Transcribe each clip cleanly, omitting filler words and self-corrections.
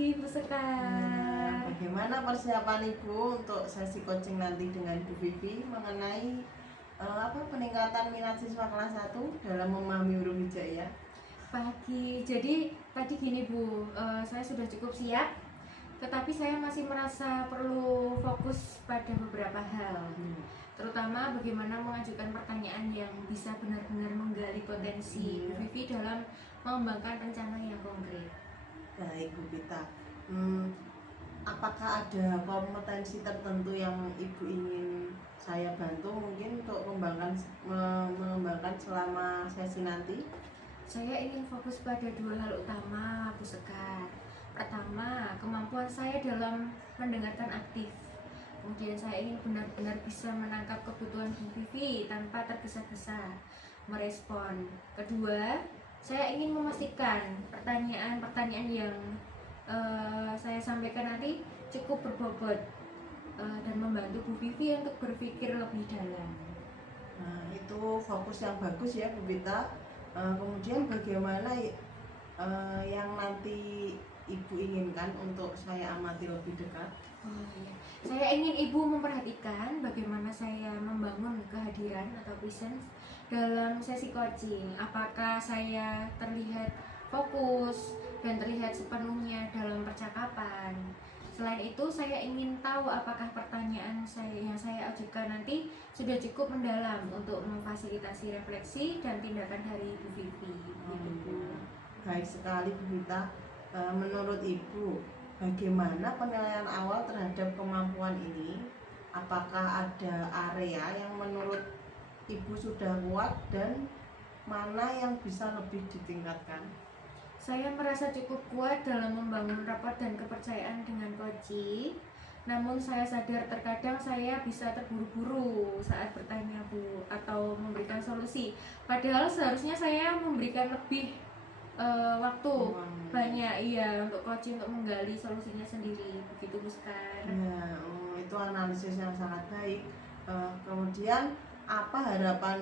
pagi, Bu Sekar. Bagaimana persiapan Ibu untuk sesi coaching nanti dengan Bu Vivi mengenai peningkatan minat siswa kelas 1 dalam memahami huruf hijaiyah? Pagi, jadi tadi gini Bu, saya sudah cukup siap, tetapi saya masih merasa perlu fokus pada beberapa hal, terutama bagaimana mengajukan pertanyaan yang bisa benar-benar menggali potensi Bu Vivi dalam mengembangkan rencana yang konkret. Baik Bu Vita, apakah ada kompetensi tertentu yang Ibu ingin saya bantu mungkin untuk mengembangkan selama sesi nanti? Saya ingin fokus pada dua hal utama, Bu Sekar. Pertama, kemampuan saya dalam mendengarkan aktif. Kemudian saya ingin benar-benar bisa menangkap kebutuhan Bu Vivi tanpa tergesa-gesa merespon. Kedua, saya ingin memastikan pertanyaan-pertanyaan yang saya sampaikan nanti cukup berbobot dan membantu Bu Vivi untuk berpikir lebih dalam. Nah, itu fokus yang bagus ya Bu Vita. Kemudian bagaimana yang nanti Ibu inginkan untuk saya amati lebih dekat? Iya. Saya ingin Ibu memperhatikan bagaimana saya membangun kehadiran atau presence dalam sesi coaching. Apakah saya terlihat fokus dan terlihat sepenuhnya dalam percakapan. Selain itu, saya ingin tahu apakah pertanyaan yang saya ajukan nanti sudah cukup mendalam untuk memfasilitasi refleksi dan tindakan dari Bu Vivi. Baik sekali Bu Vita. Menurut Ibu, bagaimana penilaian awal terhadap kemampuan ini? Apakah ada area yang menurut Ibu sudah kuat dan mana yang bisa lebih ditingkatkan? Saya merasa cukup kuat dalam membangun rapat dan kepercayaan dengan coaching. Namun saya sadar terkadang saya bisa terburu-buru saat bertanya Bu atau memberikan solusi. Padahal seharusnya saya memberikan lebih waktu banyak untuk coaching untuk menggali solusinya sendiri. Begitu Bu Sekar. Ya, itu analisis yang sangat baik. Kemudian apa harapan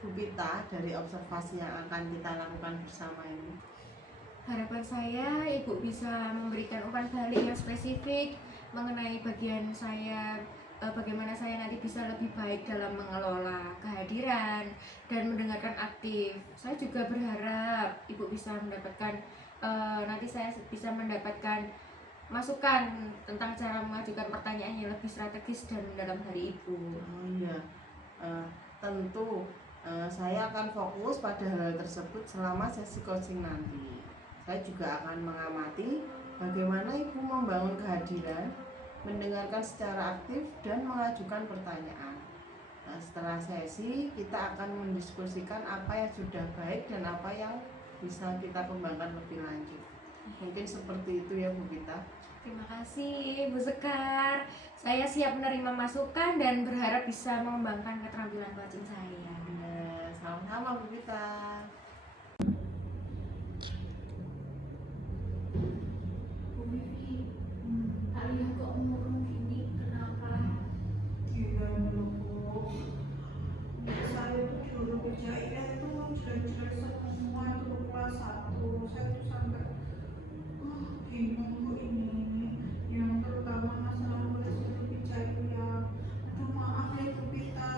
Bu Vita dari observasi yang akan kita lakukan bersama ini? Harapan saya Ibu bisa memberikan umpan balik yang spesifik mengenai bagian saya, bagaimana saya nanti bisa lebih baik dalam mengelola kehadiran dan mendengarkan aktif. Saya juga berharap Ibu bisa mendapatkan nanti saya bisa mendapatkan masukan tentang cara mengajukan pertanyaan yang lebih strategis dan mendalam dari Ibu. Tentu saya akan fokus pada hal tersebut selama sesi coaching nanti. Saya juga akan mengamati bagaimana Ibu membangun kehadiran, mendengarkan secara aktif, dan mengajukan pertanyaan. Nah, setelah sesi, kita akan mendiskusikan apa yang sudah baik dan apa yang bisa kita kembangkan lebih lanjut. Mungkin seperti itu ya Bu Vita. Terima kasih Bu Sekar. Saya siap menerima masukan dan berharap bisa mengembangkan keterampilan coaching saya. Sama-sama Bu Vita. Bu Vivi, kalian kok murung gini? Kenapa? Iya menurutku saya itu dulu hijaiyah itu jelek-jelek semua itu kelas 1. Saya tuh sampai bingung kok ini yang terutama masalah nulis huruf hijaiyah. Aduh maaf ya Bu Vita,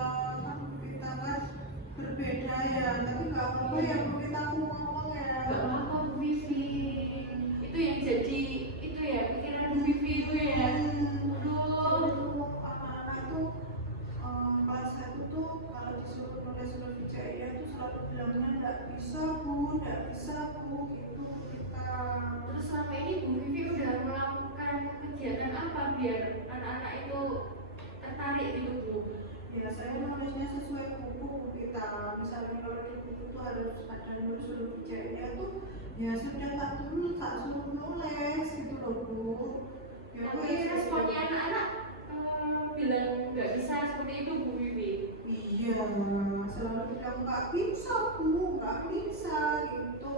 kan Bu Vita kan berbeda ya, tapi gak apa-apa ya Bu Vita, aku ngomong ya. Gak apa-apa Bu Vivi. Itu yang jadi itu ya pikiran Bu Vivi itu ya. Aduh. Anak-anak tuh kelas 1 tuh kalau disuruh nulis huruf hijaiyah itu selalu bilangnya nggak bisa Bu gitu kita. Terus selama ini Bu Vivi udah melakukan kegiatan apa biar anak-anak itu tertarik gitu Bu? Ya saya nulisnya sesuai buku kita. Misalnya kalau di buku tuh harus ada nulis huruf hijaiyah tuh ya sudah tak tulis, tak suruh nulis gitu loh Bu. Ya, tapi responnya anak-anak bilang nggak bisa seperti itu Bu Vivi. Iya, selalu bilang nggak bisa Bu, nggak bisa gitu.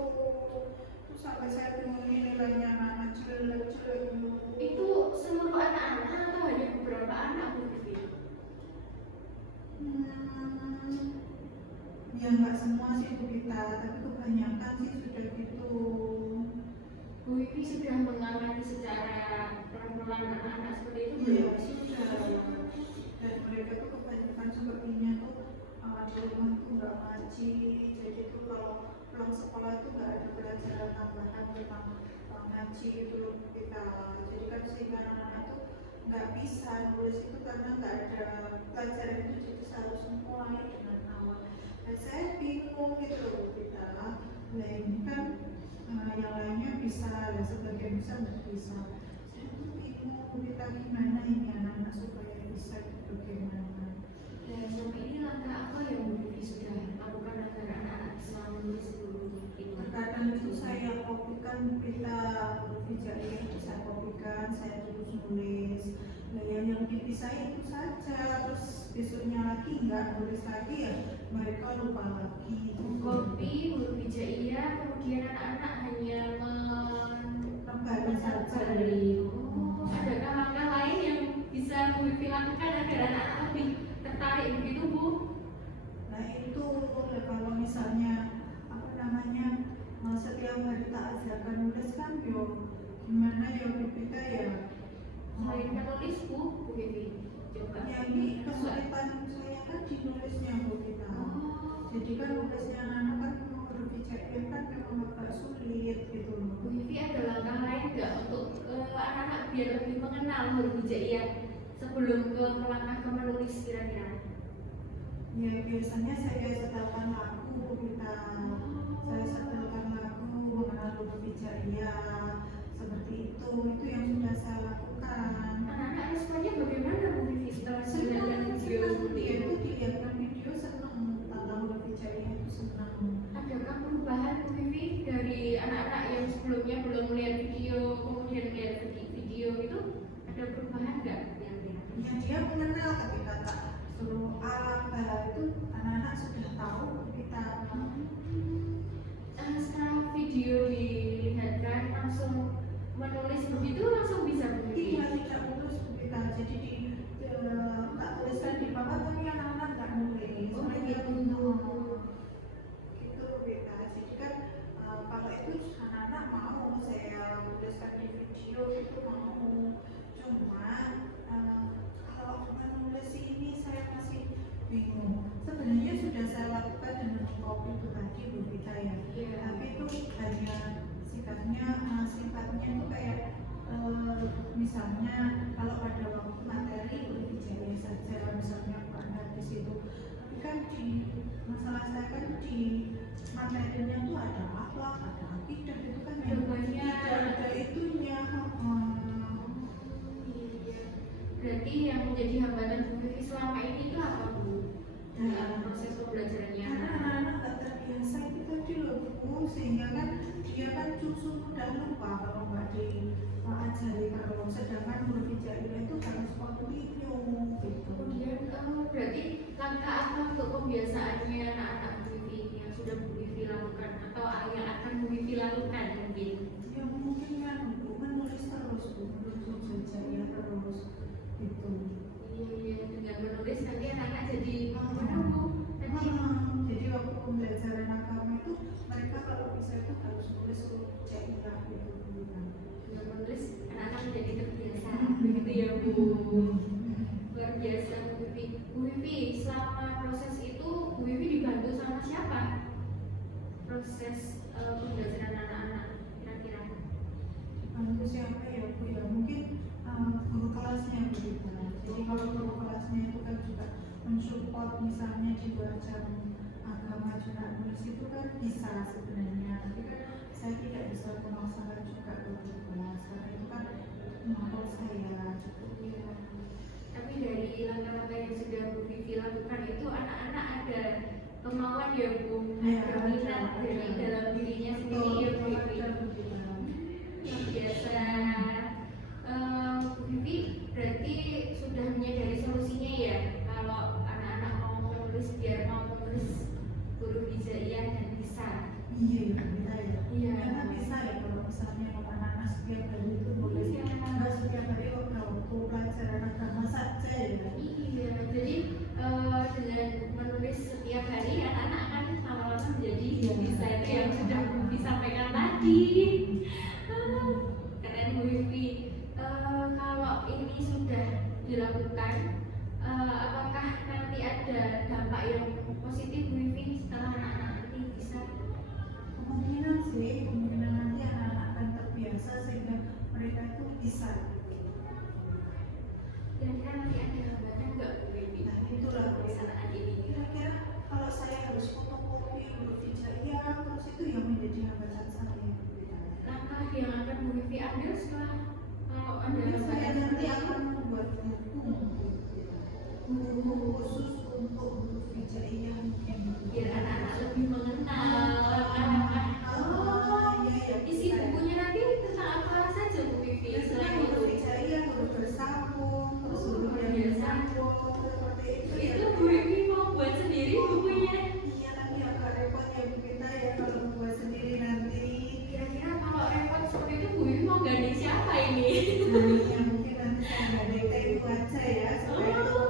Terus sampai saya dengerin nilainya anak jelek-jelek Bu. Itu seluruh anak-anak atau hanya beberapa anak Bu Vivi? Ya nggak semua sih Bu Vita, tapi kebanyakan sih sudah gitu. Bu Vivi sudah mengalami ngaji, jadi tuh kalau pulang sekolah itu nggak ada pelajaran tambahan tentang ngaji itu kita. Jadi kan sehingga anak-anak tuh nggak bisa nulis itu karena nggak ada pelajaran itu, jadi harus mulai dengan awal. Dan saya bingung gitu loh kita. Nah ini kan yang lainnya bisa, dan sebagian bisa nggak bisa. Saya tuh bingung kita gimana ini anak-anak supaya bisa itu bagaimana. Dan sampai ini langkah apa yang Bu Vivi sudah lakukan agar anak-anak bisa menulis dulu itu? Terkadang itu saya kopikan kita Hijaiyah itu saya kopikan, saya terus nulis. Nah yang dipisah itu saja, terus besoknya lagi nggak nulis lagi ya mereka lupa lagi. Kopi huruf hijaiyah, kemudian anak-anak hanya Kembali saja. Oh, adakah langkah lain yang bisa Bu Vivi lakukan agar anak-anak lebih tertarik begitu Bu? Nah itu ya, kalau misalnya apa namanya setiap hari tak ajarkan nulis kan yo gimana ya kita ya Selain menulis Bu Vivi coba. ya ini kesulitan saya kan di nulisnya Bu kita. Jadi kan nulisnya anak-anak kan huruf hijaiyah kan memang agak sulit gitu loh. Bu Vivi ada langkah lain nggak untuk anak-anak biar lebih mengenal huruf hijaiyah sebelum ke melangkah ke menulis kira-kira? Ya biasanya saya setelkan lagu kita, saya setelkan lagu mengenal huruf hijaiyah seperti itu yang sudah saya lakukan. Anak-anak responnya bagaimana Bu Vivi setelah mendengarkan video seperti Dia itu? itu dilihatkan video senang tentang huruf hijaiyah itu senang. Adakah perubahan Bu Vivi dari anak-anak yang sebelumnya belum melihat video kemudian melihat video itu, ada perubahan nggak yang dilihat? Ya dia mengenal ketika tak suruh apa itu anak-anak sudah tahu kita. Setelah video dilihatkan langsung menulis begitu langsung bisa Bu Vivi? Tidak lulus kita, jadi tak tuliskan di papan tapi anak-anak nggak nulis. Oh, Mereka begitu. bingung. Gitu kita. Jadi kan kalau itu anak-anak mau saya tuliskan di video itu mau. Cuma kalau menulis ini saya masih bingung. Sebenarnya sudah saya lakukan dengan kopi itu tadi Bu Vita ya. Iya. Tapi itu hanya sifatnya itu kayak misalnya kalau pada waktu materi huruf hijaiyah saja, misalnya Quran hadis itu. Tapi kan di masalah saya kan di materinya tuh ada akhlak, ada akidah itu kan yang Jawabannya tidak ada itunya. berarti yang menjadi hambatan Bu Vivi selama ini itu apa Bu? Dalam proses pembelajarannya Karena anak-anak nggak terbiasa itu tadi loh Bu, sehingga kan dia kan justru mudah lupa kalau nggak diajari terus. Sedangkan huruf hijaiyah itu harus kontinu gitu. kemudian berarti langkah apa untuk pembiasaannya anak-anak Bu Vivi yang sudah Bu Vivi lakukan atau yang akan Bu Vivi lakukan mungkin? Ya mungkin kan Bu menulis terus Bu, huruf hijaiyah terus gitu. Iya, dengan menulis nanti anak-anak jadi mau menunggu nanti. Jadi waktu pembelajaran agama itu mereka kalau bisa itu harus nulis huruf hijaiyah gitu. Dengan menulis anak-anak menjadi terbiasa begitu ya Bu. Luar biasa Bu Vivi. Bu Vivi selama proses itu Bu Vivi dibantu sama siapa? Proses pembelajaran anak-anak kira-kira? Bantu siapa ya Bu ya? Mungkin guru kelasnya begitu. Jadi kalau guru kelasnya itu kan juga mensupport, misalnya di luar jam agama juga nulis itu kan bisa sebenarnya. Tapi kan saya tidak bisa memaksakan juga ke guru kelas karena itu kan kemampuan saya. Iya. Tapi dari langkah-langkah yang sudah Bu Vivi lakukan itu anak-anak ada kemauan ya Bu, Ya, ada minat dari dalam dirinya sendiri ya Bu Vivi. Luar biasa. Bu Vivi berarti sudah menyadari solusinya ya kalau anak-anak mau menulis biar mau menulis huruf hijaiyah dan bisa. Iya, bisa ya. Iya. Karena bisa ya kalau misalnya anak-anak setiap hari itu boleh Iya. nggak setiap hari waktu pelajaran agama saja ya. Iya, jadi dengan menulis setiap hari anak-anak kan lama-lama menjadi bisa itu yang Anda setelah kalau Anda Mungkin saya nanti akan membuat buku khusus untuk huruf hijaiyah mungkin. biar anak-anak lebih mengenal anak-anak. Iya, Isi bukunya nanti tentang apa saja Bu Vivi? Biasanya Selain huruf itu, hijaiyah, huruf bersambung, terus huruf yang bersambung, seperti itu. itu Bu Vivi mau buat sendiri bukunya. Iya, nanti agak repot ya Bu Vita ya kalau membuat sendiri nanti. Kira-kira kalau repot seperti itu Bu Vivi mau gandeng siapa ini? Ya mungkin nanti saya gandeng ke ibu aja ya supaya itu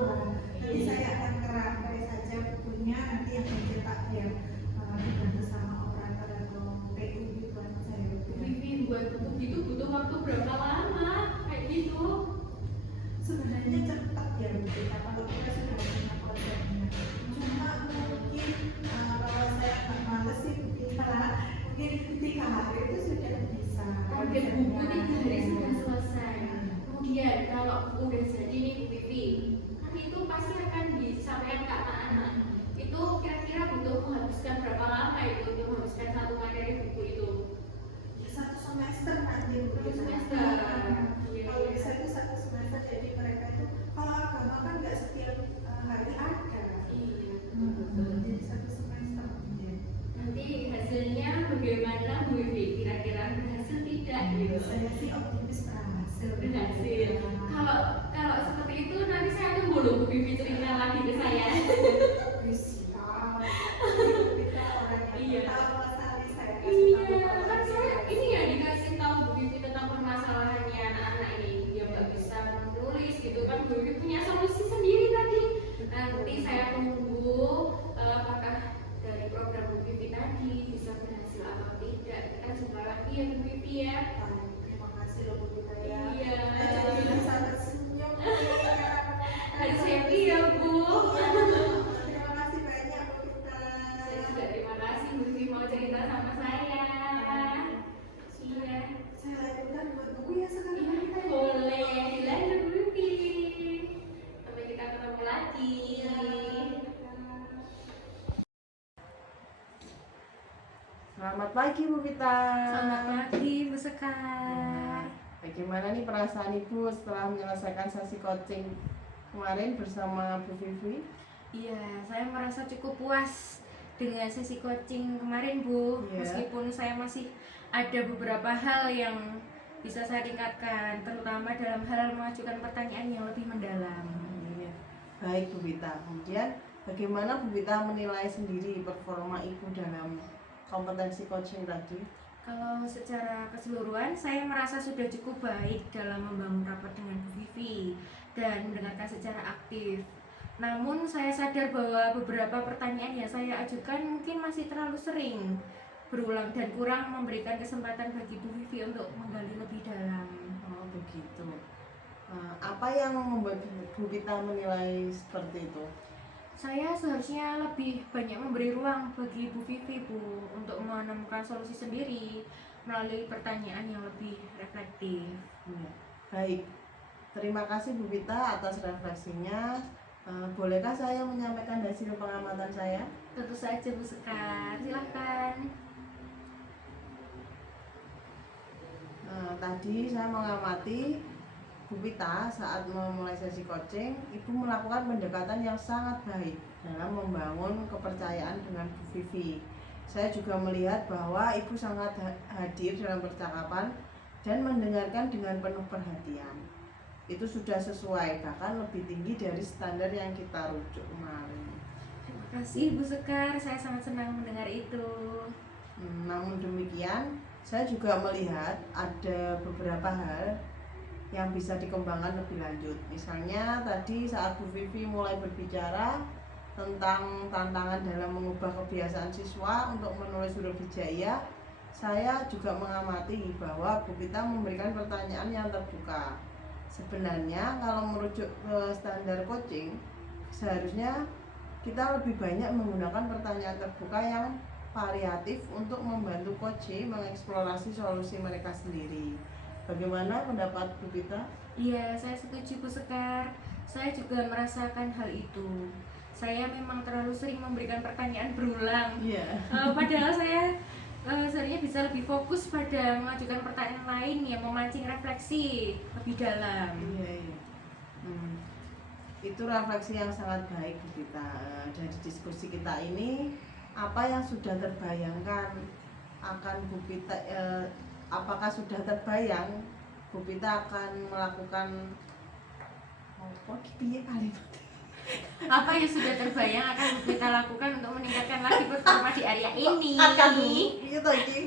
nanti saya akan kerangkai saja bukunya, nanti yang mencetak biar dibantu sama operator atau PU gitu aja ya Bu Bu Vita. Vivi buat buku gitu butuh waktu berapa lama kayak gitu? Sebenarnya cepat ya Bu Vita kalau kita sudah punya konsepnya. Cuma mungkin kalau saya agak males sih Bu Vita, mungkin 3 hari itu sudah bisa. Target buku 3 hari sudah selesai. Kemudian kalau udah jadi nih Bu Vivi, kan itu pasti akan disampaikan ke anak-anak. Itu kira-kira butuh menghabiskan berapa lama itu untuk menghabiskan satu materi buku itu? Ya, 1 semester nanti Bu Satu Vita. semester. Kalau bisa itu 1 semester, jadi mereka itu kalau agama kan nggak setiap hari ada. Iya. Jadi 1 semester. Nanti hasilnya bagaimana Bu Vivi? Kira-kira berhasil tidak gitu? Saya sih optimis berhasil. Berhasil. Kalau seperti itu nanti saya tunggu loh Bu Vivi cerita lagi ke saya. Bisa. Kita orang yang Iya. tahu masalah saya. Iya, kan saya ini ya dikasih tahu Bu Vivi tentang permasalahannya anak-anak ini. Dia nggak bisa menulis gitu kan, Bu Vivi punya solusi sendiri tadi. Nanti saya tunggu apakah dari program Bu Vivi tadi bisa berhasil atau tidak. Kita jumpa lagi ya Bu Vivi ya. Terima kasih loh Bu Vita ya. Iya. Jadi sangat senyum. Harus happy ya Bu. Terima kasih banyak Bu Vita. Saya juga terima kasih Bu Vivi mau cerita sama saya. Iya. Saya lanjutkan buat buku ya sekarang. Iya, kita boleh dilanjut Bu Vivi. Sampai kita ketemu lagi. Selamat pagi Bu Vita. Selamat pagi Bu Sekar. Bagaimana nih perasaan Ibu setelah menyelesaikan sesi coaching kemarin bersama Bu Vivi? Iya, saya merasa cukup puas dengan sesi coaching kemarin Bu. Iya. Meskipun saya masih ada beberapa hal yang bisa saya tingkatkan, terutama dalam hal mengajukan pertanyaan yang lebih mendalam. Iya. Baik Bu Vita. Kemudian bagaimana Bu Vita menilai sendiri performa Ibu dalam kompetensi coaching tadi? Kalau secara keseluruhan saya merasa sudah cukup baik dalam membangun rapat dengan Bu Vivi dan mendengarkan secara aktif. Namun saya sadar bahwa beberapa pertanyaan yang saya ajukan mungkin masih terlalu sering berulang dan kurang memberikan kesempatan bagi Bu Vivi untuk menggali lebih dalam. Oh begitu. Apa yang membuat Bu Vita menilai seperti itu? Saya seharusnya lebih banyak memberi ruang bagi Bu Vivi Bu untuk menemukan solusi sendiri melalui pertanyaan yang lebih reflektif. Iya. Baik. Terima kasih Bu Vita atas refleksinya. Bolehkah saya menyampaikan hasil pengamatan saya? Tentu saja Bu Sekar, silahkan. Tadi saya mengamati Bu Vita saat memulai sesi coaching, Ibu melakukan pendekatan yang sangat baik dalam membangun kepercayaan dengan Bu Vivi. Saya juga melihat bahwa Ibu sangat hadir dalam percakapan dan mendengarkan dengan penuh perhatian. Itu sudah sesuai, bahkan lebih tinggi dari standar yang kita rujuk kemarin. Terima kasih Bu Sekar, saya sangat senang mendengar itu. Namun demikian, saya juga melihat ada beberapa hal yang bisa dikembangkan lebih lanjut. Misalnya tadi saat Bu Vivi mulai berbicara tentang tantangan dalam mengubah kebiasaan siswa untuk menulis huruf hijaiyah, saya juga mengamati bahwa Bu Vita memberikan pertanyaan yang terbuka. Sebenarnya kalau merujuk ke standar coaching, seharusnya kita lebih banyak menggunakan pertanyaan terbuka yang variatif untuk membantu coach mengeksplorasi solusi mereka sendiri. Bagaimana pendapat Bu Vita? Iya, saya setuju Bu Sekar. Saya juga merasakan hal itu. Saya memang terlalu sering memberikan pertanyaan berulang. Iya. Padahal saya seharusnya bisa lebih fokus pada mengajukan pertanyaan lain yang memancing refleksi lebih dalam. Iya, iya. Itu refleksi yang sangat baik Bu Pita. Dari diskusi kita ini, apa yang sudah terbayangkan akan Bu Pita, apakah sudah terbayang Bu Pita akan melakukan apa gitu ya kalimat? Apa yang sudah terbayang akan kita lakukan untuk meningkatkan lagi performa di area ini? Akan gitu ini.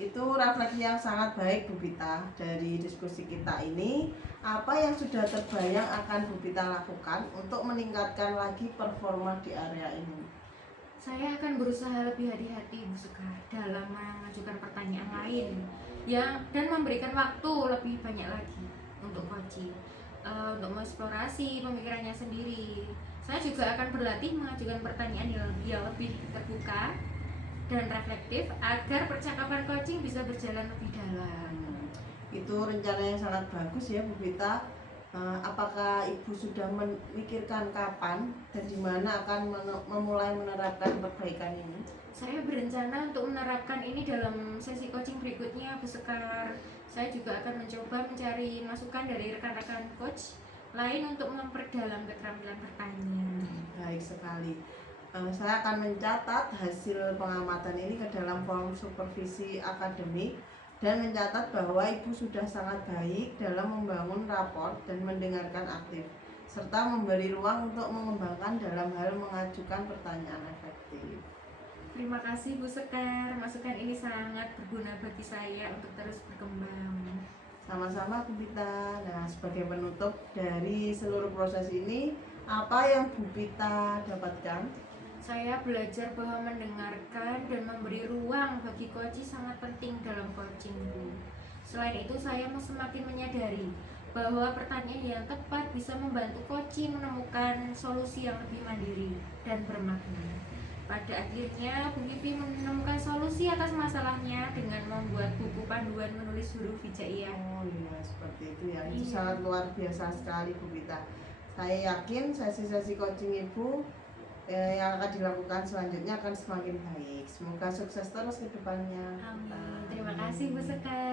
Itu refleksi yang sangat baik Bu Pita. Dari diskusi kita ini, apa yang sudah terbayang akan Bu Pita lakukan untuk meningkatkan lagi performa di area ini? Saya akan berusaha lebih hati-hati Bu Sekar dalam mengajukan pertanyaan lain dan memberikan waktu lebih banyak lagi untuk coaching, untuk mengeksplorasi pemikirannya sendiri. Saya juga akan berlatih mengajukan pertanyaan yang lebih terbuka dan reflektif agar percakapan coaching bisa berjalan lebih dalam. Itu rencana yang sangat bagus ya Bu Pita. Apakah Ibu sudah memikirkan kapan dan di mana akan memulai menerapkan perbaikan ini? Saya berencana untuk menerapkan ini dalam sesi coaching berikutnya Bu Sekar. Saya juga akan mencoba mencari masukan dari rekan-rekan coach lain untuk memperdalam keterampilan bertanya. Baik sekali. Saya akan mencatat hasil pengamatan ini ke dalam form supervisi akademik dan mencatat bahwa Ibu sudah sangat baik dalam membangun raport dan mendengarkan aktif, serta memberi ruang untuk mengembangkan dalam hal mengajukan pertanyaan efektif. Terima kasih Bu Sekar, masukan ini sangat berguna bagi saya untuk terus berkembang. Sama-sama Bu Pita. Nah, sebagai penutup dari seluruh proses ini, apa yang Bu Pita dapatkan? Saya belajar bahwa mendengarkan dan memberi ruang bagi coaching sangat penting dalam coaching, Bu. Selain itu, saya semakin menyadari bahwa pertanyaan yang tepat bisa membantu coaching menemukan solusi yang lebih mandiri dan bermakna. Pada akhirnya, Bu Pipi menemukan solusi atas masalahnya dengan membuat buku panduan menulis huruf hijaiyah. Oh iya, seperti itu ya. Itu Iya. sangat luar biasa sekali Bu Pita. Saya yakin sesi-sesi coaching Ibu yang akan dilakukan selanjutnya akan semakin baik. Semoga sukses terus ke depannya. Amin. Terima kasih Bu Sekar.